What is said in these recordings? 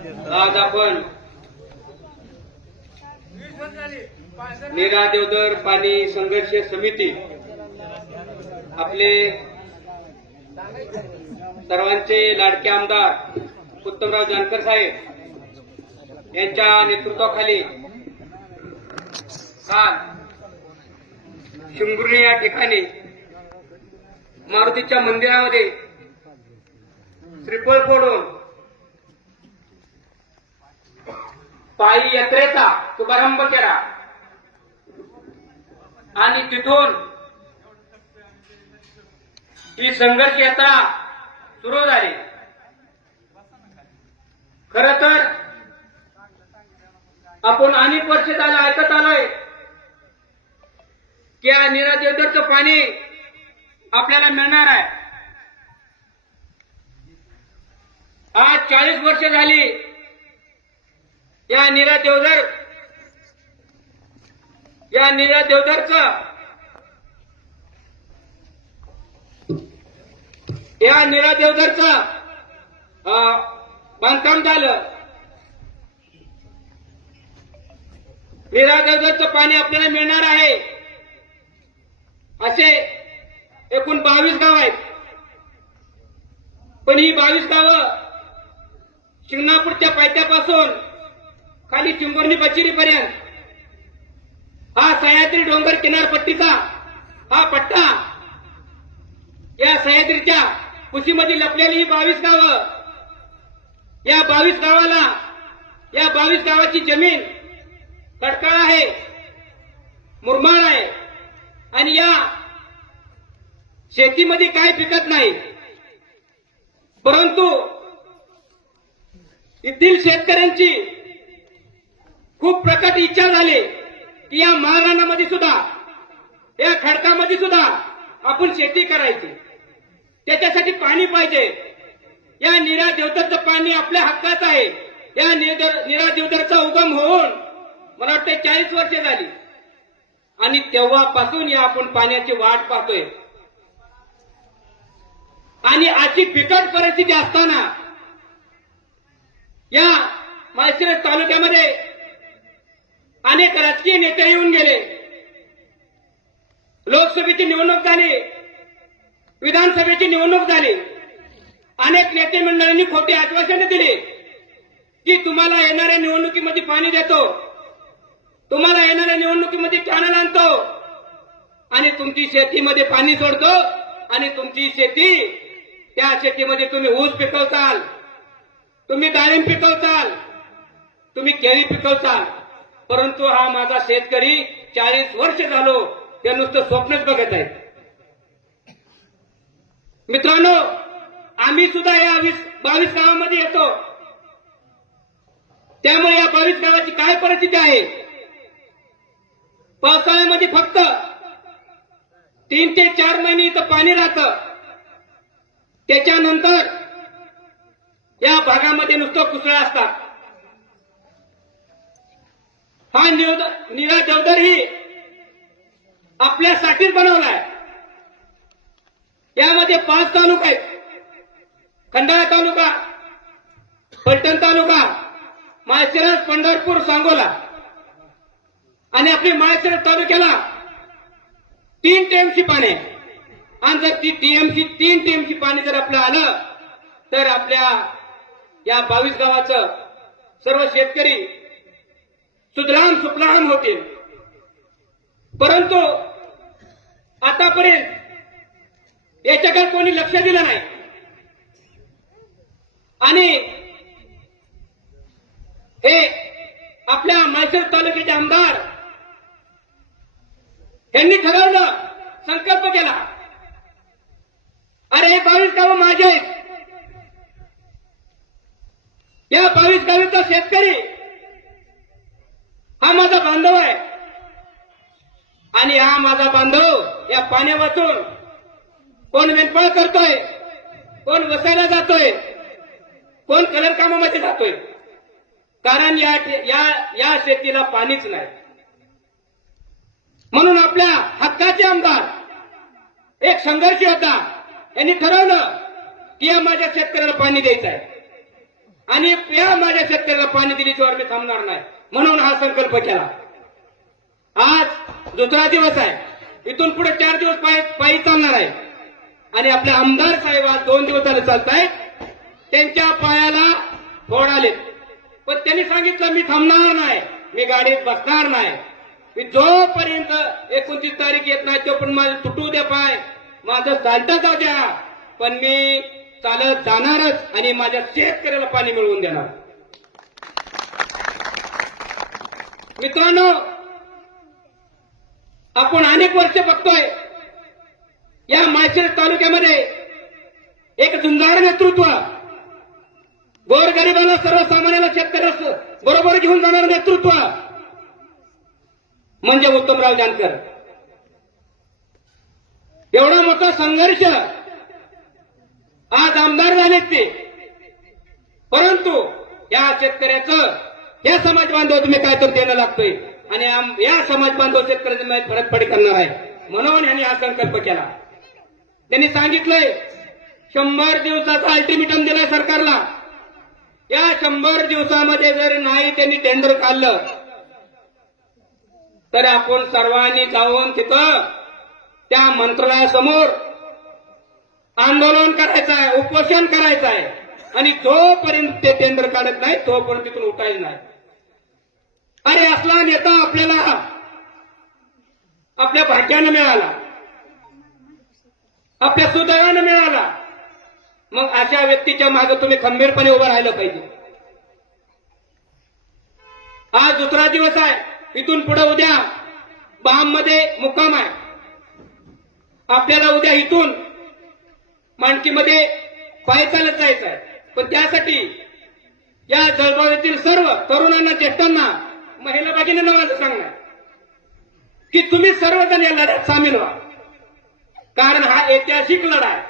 आज आपण नीरा देवदर पाणी संघर्ष समिती आपले सर्वांचे लाडके आमदार उत्तमराव जानकर साहेब यांच्या नेतृत्वाखाली काल शिंगुर्णी या ठिकाणी मारुतीच्या मंदिरामध्ये श्रीफळ फोडून पायी यात्रेचा शुभारंभ केला. आणि तिथून ही संघर्ष यात्रा सुरू झाली. खर तर आपण अनेक वर्ष झालं ऐकत आलोय की या नीरा पाणी आपल्याला मिळणार आहे. आज चाळीस वर्ष झाली या नीरा देवधर या नीरा देवधरच. या नीरा देवधरच बांधकाम झालं. नीरा देवधरचं पाणी आपल्याला मिळणार आहे. असे एकूण बावीस गाव आहेत. पण ही बावीस गावं शिंगणापूरच्या पायथ्यापासून खाली चिंबोर्णी बचिरीपर्यंत हा सह्याद्री डोंगर किनारपट्टीचा हा पट्टा. या सह्याद्रीच्या कुशीमध्ये लपलेली ही बावीस गावं. या बावीस गावाला या बावीस गावाची जमीन तडकाळ आहे मुरमाड आहे. आणि या शेतीमध्ये काय पिकत नाही. परंतु येथील शेतकऱ्यांची खूप प्रकट इच्छा झाली की या महाराणामध्ये सुद्धा या खडकामध्ये सुद्धा आपण शेती करायची. त्याच्यासाठी पाणी पाहिजे. या निरा देवदरचं पाणी आपल्या हक्काचं आहे. या निरा देवदरचा उगम होऊन मला वाटतं चाळीस वर्षे झाली. आणि तेव्हापासून या आपण पाण्याची वाट पाहतोय. आणि अशी बिकट परिस्थिती असताना या माळशिरस तालुक्यामध्ये अनेक राजकीय नेते येऊन गेले. लोकसभेची निवडणूक झाली. विधानसभेची निवडणूक झाली. अनेक नेते मंडळांनी खोटी आश्वासनं दिली. की तुम्हाला येणाऱ्या निवडणुकीमध्ये पाणी देतो. तुम्हाला येणाऱ्या निवडणुकीमध्ये कॅनल आणतो. आणि तुमची शेतीमध्ये पाणी सोडतो. आणि तुमची शेती त्या शेतीमध्ये तुम्ही ऊस पिकवताल. तुम्ही डाळिंब पिकवताल. तुम्ही केळी पिकवताल. परंतु हा माझा शेतकरी चाळीस वर्ष झालो ते नुसतं स्वप्नच बघत आहेत मित्रांनो आम्ही सुद्धा या वीस बावीस गावामध्ये येतो. त्यामुळे या बावीस गावाची काय परिस्थिती आहे? पावसाळ्यामध्ये फक्त तीन ते चार महिने इथं पाणी राहतं. त्याच्यानंतर या भागामध्ये नुसतं कुसळ्या असतात. हा निवद- निरा देवदर ही आपल्यासाठीच बनवलाय. यामध्ये पाच तालुका आहेत. खंडाळा तालुका फलटण तालुका माळशिरस पंढरपूर सांगोला. आणि आपली माळशिरस तालुक्याला तीन टीएमसी पाणी. आणि जर ती टीएमसी तीन टीएमसी पाणी जर आपलं आलं तर आपल्या या बावीस गावाचं सर्व शेतकरी सुदलाम सुफलाम होतील. परंतु आतापर्यंत याच्याकडे कोणी लक्ष दिलं नाही. आणि हे आपल्या म्हैसूर तालुक्याचे आमदार यांनी ठरवलं संकल्प केला. अरे हे बावीस गावं माझे या बावीस गावीचा शेतकरी हा माझा बांधव आहे. आणि हा माझा बांधव या पाण्या वाचून कोण मेंढपाळ करतोय कोण वसायला जातोय कोण कलर कामामध्ये जातोय. कारण या या या शेतीला पाणीच नाही. म्हणून आपल्या हक्काचे आमदार एक संघर्ष होता. यांनी ठरवलं की या माझ्या शेतकऱ्याला पाणी द्यायचं आहे आणि या माझ्या शेतकऱ्याला पाणी दिल्याशिवाय मी थांबणार नाही. म्हणून हा संकल्प केला. आज दुसरा दिवस आहे. इथून पुढे चार दिवस पायी पायी चालणार आहे. आणि आपले आमदार साहेब आज दोन दिवस झाले चालत आहेत त्यांच्या पायाला फोड आले पण त्यांनी सांगितलं मी थांबणार नाही. मी गाडीत बसणार नाही. मी जोपर्यंत एकोणतीस तारीख येत नाही तोपर्यंत माझं तुटू द्या पाय. माझं चालतं जाऊ द्या. पण मी चालत जाणारच आणि माझ्या शेतकऱ्याला पाणी मिळवून देणार. मित्रांनो आपण अनेक वर्ष बघतोय या माळशिरस तालुक्यामध्ये एक झुंजार नेतृत्व गोरगरिबाला सर्वसामान्याला शेतकऱ्यास बरोबर घेऊन जाणारं नेतृत्व म्हणजे उत्तमराव जानकर. एवढा मोठा संघर्ष आज आमदार झालेत ते. परंतु या शेतकऱ्याचं या समाज बांधव तुम्ही काय तर देणं लागतोय? आणि या समाज बांधव शेतकऱ्याचं फरक पडी करणार आहे. म्हणून यांनी हा संकल्प केला. त्यांनी सांगितलंय शंभर दिवसाचा अल्टिमेटम दिलाय सरकारला. या शंभर दिवसामध्ये जर नाही त्यांनी टेंडर काढलं तर आपण सर्वांनी जाऊन तिथं त्या मंत्रालयासमोर आंदोलन करायचं आहे उपोषण करायचं आहे. आणि जोपर्यंत ते टेंडर काढत नाही तोपर्यंत तिथून उठायचं नाही. अरे असला नेता आपल्याला आपल्या भाग्यानं मिळाला. आपल्या सुदैवानं मिळाला. मग अशा व्यक्तीच्या मागे तुम्ही खंबीरपणे उभं राहिलं पाहिजे. आज दुसरा दिवस आहे. इथून पुढे उद्या बाममध्ये मुक्काम आहे. आपल्याला उद्या इथून माणकीमध्ये पाय चालत जायचं आहे. पण त्यासाठी या जळगावातील सर्व तरुणांना ज्येष्ठांना महिला भगिनींना माझं सांगणार की तुम्ही सर्वजण या लढ्यात सामील व्हा. कारण हा ऐतिहासिक लढा आहे.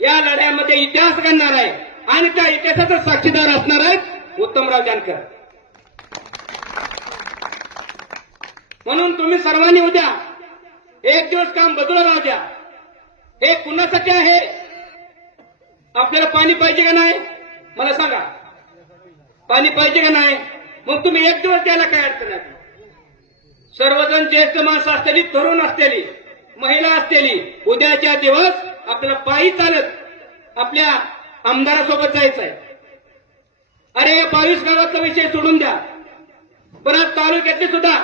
या लढ्यामध्ये इतिहास घडणार आहे आणि त्या इतिहासाचा साक्षीदार असणार आहेत उत्तमराव जानकर. म्हणून तुम्ही सर्वांनी उद्या एक दिवस काम बदलून राहू द्या. हे कुणासाठी आहे? आपल्याला पाणी पाहिजे का नाही? मला सांगा. पाणी पाहिजे का नाही? मग तुम्ही एक दिवस द्यायला काय अडचण आहे? सर्वजण ज्येष्ठ माणसं असलेली तरुण असलेली महिला असलेली उद्याच्या दिवस आपल्याला पायी चालत आपल्या आमदारासोबत जायचं आहे अरे बावीस गावातला विषय सोडून द्या. बराच तालुक्यातले सुद्धा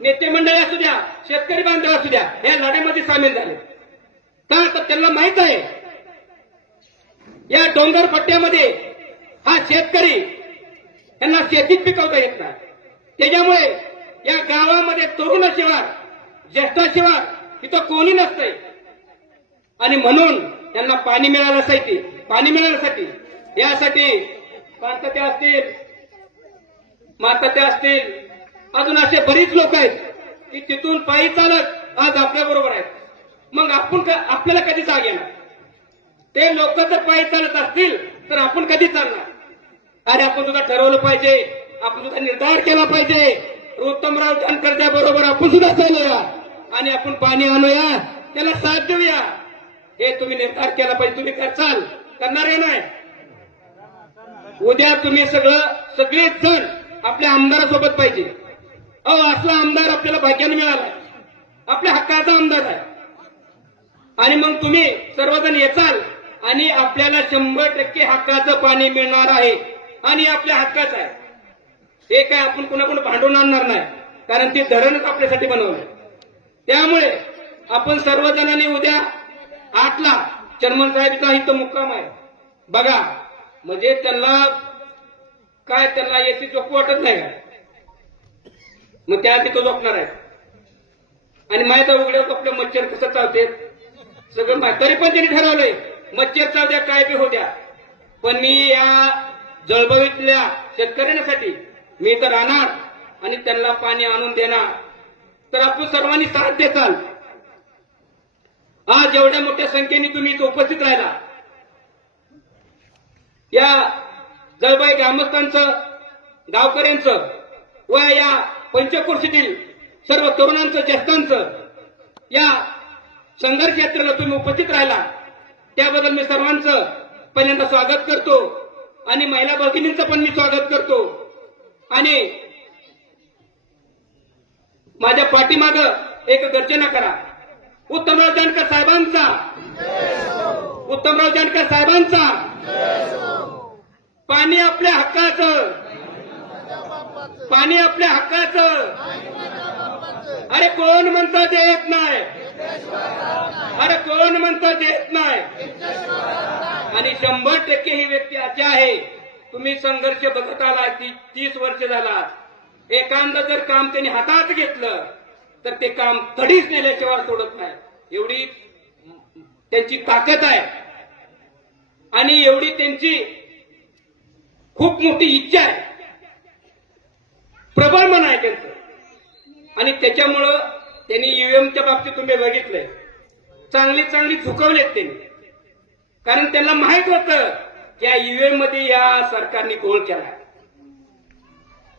नेते मंडळी असू द्या शेतकरी बांधव असू द्या या लढ्यामध्ये सामील झाले. का? तर त्यांना माहीत आहे. या डोंगर पट्ट्यामध्ये हा शेतकरी यांना शेतीत पिकवता येत नाही. त्याच्यामुळे या गावामध्ये तरुणाशिवाय ज्येष्ठाशिवाय तिथं कोणी नसतंय. आणि म्हणून त्यांना पाणी मिळाल्यासाठी पाणी मिळाल्यासाठी यासाठी पाणत्या असतील मातात्या असतील अजून असे बरीच लोक आहेत की तिथून पायी चालत आज आपल्या बरोबर आहेत. मग आपण आपल्याला कधी जाग येणार? ते लोक जर पायी चालत असतील तर आपण कधी चालणार? अरे आपण सुद्धा ठरवलं पाहिजे. आपण सुद्धा निर्धार केला पाहिजे. उत्तमराव जानकरच्या बरोबर आपण सुद्धा चालूया. आणि आपण पाणी आणूया. त्याला साथ देऊया. हे तुम्ही निर्धार केला पाहिजे. तुम्ही करचाल करणार आहे नाही? उद्या तुम्ही सगळं सगळेच जण आपल्या आमदारासोबत पाहिजे. अहो असला आमदार आपल्याला भाग्याने मिळाला आपल्या हक्काचा आमदार आहे. आणि मग तुम्ही सर्वजण येचाल आणि आपल्याला शंभर टक्के हक्काचं पाणी मिळणार आहे. आणि आपल्या हक्काचं आहे. हे काय आपण कुणाकडून भांडून आणणार नाही? कारण ते धरणच आपल्यासाठी बनवलंय. त्यामुळे आपण सर्वजणांनी उद्या आठला चर्मन साहेबचा इथं मुक्काम आहे. बघा म्हणजे त्यांना काय त्यांना एसी झोपू वाटत नाही का? मग त्या तिथं झोपणार आहे आणि माहिती उघड्यावर उघड्या कपडे मच्छर कसं चालते सगळं माहीत. तरी पण त्यांनी ठरवलंय मच्छर चालत्या द्या काय बी होत्या पण मी या जळबळीतल्या शेतकऱ्यांसाठी मी तर राहणार आणि त्यांना पाणी आणून देणार. तर आपण सर्वांनी साथ देताल आज एवढ्या मोठ्या संख्येने तुम्ही इथं उपस्थित राहिला. या जळबाई ग्रामस्थांचं गावकऱ्यांचं व या पंचकृषीतील सर्व तरुणांचं ज्येष्ठांचं या संघर्ष यात्रेला तुम्ही उपस्थित राहिला. त्याबद्दल मी सर्वांचं पहिल्यांदा स्वागत करतो. आणि महिला भगिनींचं पण मी स्वागत करतो. आणि माझ्या पाठीमाग एक गर्जना करा. उत्तमराव जानकर साहेबांचा. उत्तमराव जानकर साहेबांचा. पाणी आपल्या हक्काचं. पाणी आपल्या हक्काचं. अरे कोण म्हणतं येत नाही. अरे कोण म्हणतं देत नाही? आणि शंभर टक्के ही व्यक्ती अशी आहे तुम्ही संघर्ष बघत आला ती तीस वर्ष झाला एखादं जर काम त्यांनी हातात घेतलं तर ते काम तडीच नेल्याशिवाय सोडत नाही एवढी त्यांची ताकद आहे. आणि एवढी त्यांची खूप मोठी इच्छा आहे. प्रबळ मन आहे त्यांचं. आणि त्याच्यामुळं त्यांनी ईव्हीएमच्या बाबतीत तुम्ही बघितलंय. चांगली चांगली झुकवलेत त्यांनी. कारण त्यांना माहीत होतं की या ईव्हीएममध्ये या सरकारने गोळ केला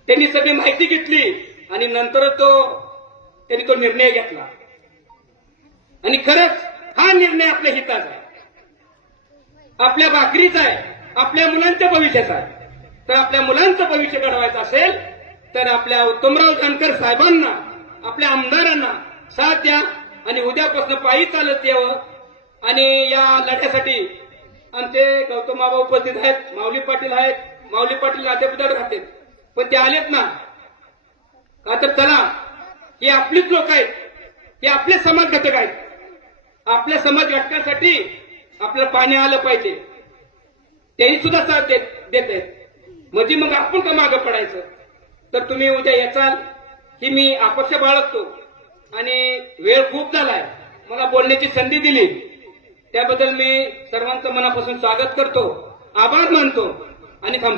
त्यांनी सगळी माहिती घेतली आणि नंतर तो त्यांनी तो निर्णय घेतला. आणि खरंच हा निर्णय आपल्या हिताचा आहे. आपल्या भाकरीचा आहे आपल्या मुलांच्या भविष्याचा आहे. तर आपल्या मुलांचं भविष्य घडवायचं असेल तर आपल्या उत्तमराव जानकर साहेबांना आपल्या आमदारांना साथ द्या आणि उद्यापासून पायी चालत यावं. आणि या लढ्यासाठी आमचे गौतम बाबा उपस्थित आहेत माऊली पाटील आहेत माऊली पाटील राहते राहते पण ते आलेत ना. का तर चला हे आपलीच लोक आहेत. हे आपले समाज घटक आहेत. आपल्या समाज घटकासाठी आपलं पाणी आलं पाहिजे. तेही सुद्धा साथ देत देत आहेत. म्हणजे मग आपण का मागं पडायचं? तर तुम्ही उद्या याचाल. की मी अपेक्षा बाळगतो. आणि वेळ खूप झालाय. मला बोलण्याची संधी दिली. त्याबद्दल मी सर्वांचं मनापासून स्वागत करतो. आभार मानतो. आणि थांबतो.